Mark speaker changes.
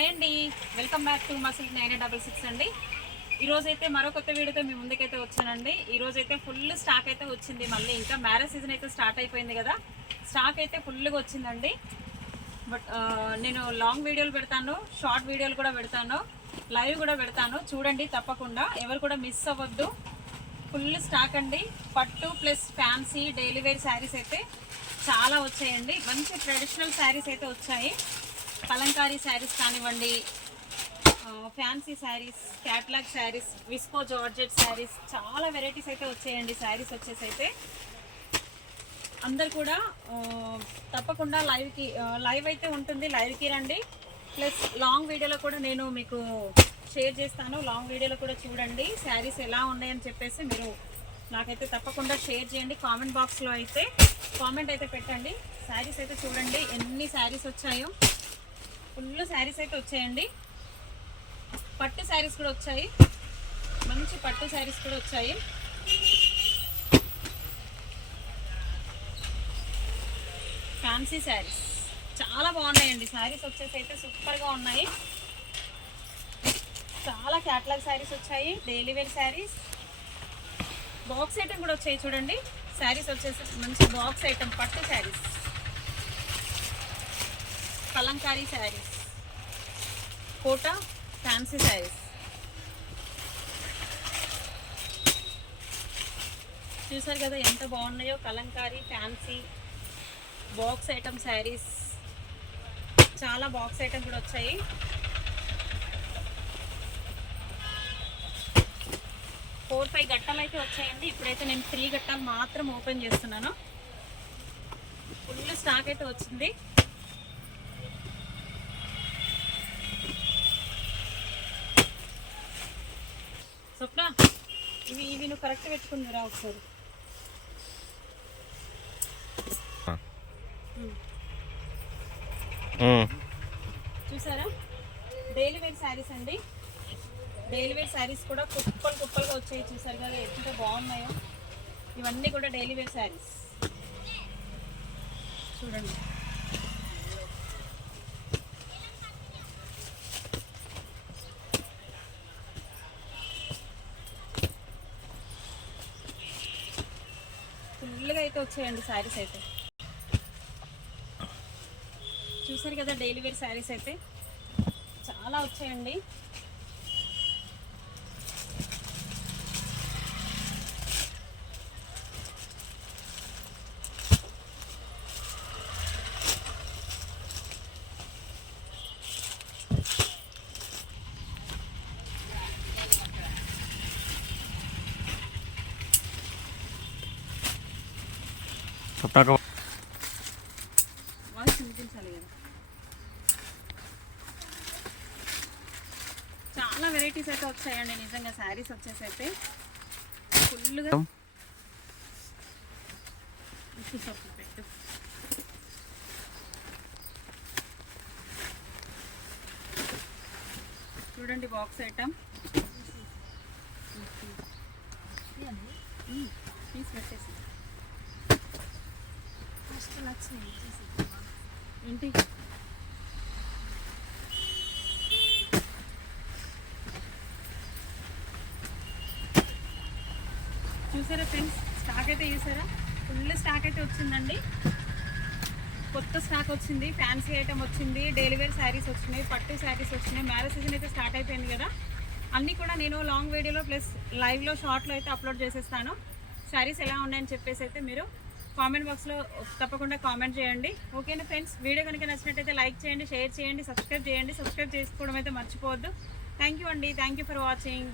Speaker 1: Hi అండి. Welcome back to muscle nine double six అండి. ఈరోజైతే మరో కొత్త వీడియోతో మీ ముందుకైతే వచ్చానండి. ఈరోజైతే ఫుల్ స్టాక్ అయితే వచ్చింది. మళ్ళీ ఇంకా మ్యారేజ్ సీజన్ అయితే స్టార్ట్ అయిపోయింది కదా. స్టాక్ అయితే ఫుల్గా వచ్చిందండి. బట్ నేను లాంగ్ వీడియోలు పెడతాను షార్ట్ వీడియోలు కూడా పెడతాను లైవ్ కూడా పెడతాను. చూడండి తప్పకుండా. ఎవరు కూడా మిస్ అవ్వద్దు. ఫుల్ స్టాక్ అండి. పట్టు plus fancy daily wear saris అయితే చాలా వచ్చాయండి. మంచి ట్రెడిషనల్ శారీస్ అయితే వచ్చాయి. కలంకారీ శారీస్ కానివ్వండి fancy saris catalogue saris visco georgette saris చాలా వెరైటీస్ అయితే వచ్చాయండి. శారీస్ వచ్చేసి అయితే అందరు కూడా తప్పకుండా లైవ్కి లైవ్ అయితే ఉంటుంది. లైవ్కి రండి. ప్లస్ లాంగ్ వీడియోలో కూడా నేను మీకు షేర్ చేస్తాను. లాంగ్ వీడియోలో కూడా చూడండి. శారీస్ ఎలా ఉన్నాయని చెప్పేసి మీరు నాకైతే తప్పకుండా షేర్ చేయండి. కామెంట్ బాక్స్లో అయితే కామెంట్ అయితే పెట్టండి. శారీస్ అయితే చూడండి. ఎన్ని శారీస్ వచ్చాయో. ఫుల్ శారీస్ అయితే వచ్చాయండి. పట్టు శారీస్ కూడా వచ్చాయి. మంచి పట్టు శారీస్ కూడా వచ్చాయి. ఫ్యాన్సీ శారీస్. చాలా బాగున్నాయండి. శారీస్ వచ్చేసి అయితే సూపర్గా ఉన్నాయి. చాలా క్యాట్లాగ్ శారీస్ వచ్చాయి. Daily wear saris. Box item కూడా వచ్చాయి చూడండి. శారీస్ వచ్చేసి మంచి బాక్స్ ఐటమ్ పట్టు శారీస్. కలంకారీ శారీస్. కోటా ఫ్యాన్సీ శారీస్ చూసారు కదా ఎంత బాగున్నాయో? Kalamkari fancy box item saris చాలా బాక్స్ ఐటమ్ కూడా వచ్చాయి. ఫోర్ ఫైవ్ గట్టాలు అయితే వచ్చాయండి. ఇప్పుడైతే నేను త్రీ గట్టాలు మాత్రం ఓపెన్ చేస్తున్నాను. ఫుల్ స్టాక్ అయితే వచ్చింది. స్వప్న ఇవి ఇవి నువ్వు కరెక్ట్ పెట్టుకుందిరా ఒకసారి. చూసారా? డైలీ వేర్ శారీస్ అండి. డైలీ వేర్ శారీస్ కూడా కుప్పలు కుప్పలుగా వచ్చాయి చూసారు కదా ఎంత బాగున్నాయో. ఇవన్నీ కూడా డైలీ వేర్ శారీస్. చూడండి ఫుల్గా అయితే వచ్చాయండి శారీస్ అయితే. చూసారు కదా డైలీ వేర్ శారీస్ అయితే. చాలా వచ్చాయండి.
Speaker 2: చెప్తాక
Speaker 1: చాలా వెరైటీస్ అయితే వచ్చాయండి నిజంగా శారీస్ వచ్చేసి అయితే ఫుల్గా పెట్టు. చూడండి బాక్స్ ఐటమ్ తీసి పెట్టేసి. ఏంటి చూసారా ఫ్రెండ్స్ స్టాక్ అయితే చూసారా ఫుల్ స్టాక్ అయితే వచ్చిందండి. కొత్త స్టాక్ వచ్చింది ఫ్యాన్సీ ఐటమ్ వచ్చింది డెలివరీ శారీస్ వచ్చినాయి పట్టు శారీస్ వచ్చినాయి మ్యారేజ్ సీజన్ అయితే స్టార్ట్ అయిపోయింది కదా. అన్నీ కూడా నేను లాంగ్ వీడియోలో ప్లస్ లైవ్లో షార్ట్లో అయితే అప్లోడ్ చేసేస్తాను. శారీస్ ఎలా ఉన్నాయని చెప్పేసి అయితే మీరు కామెంట్ బాక్స్లో తప్పకుండా కామెంట్ చేయండి. ఓకేనా ఫ్రెండ్స్? వీడియో కనుక నచ్చినట్టయితే లైక్ చేయండి షేర్ చేయండి సబ్స్క్రైబ్ చేయండి. సబ్స్క్రైబ్ చేసుకోవడం అయితే మర్చిపోవద్దు. థ్యాంక్ యూ అండి. Thank you for watching.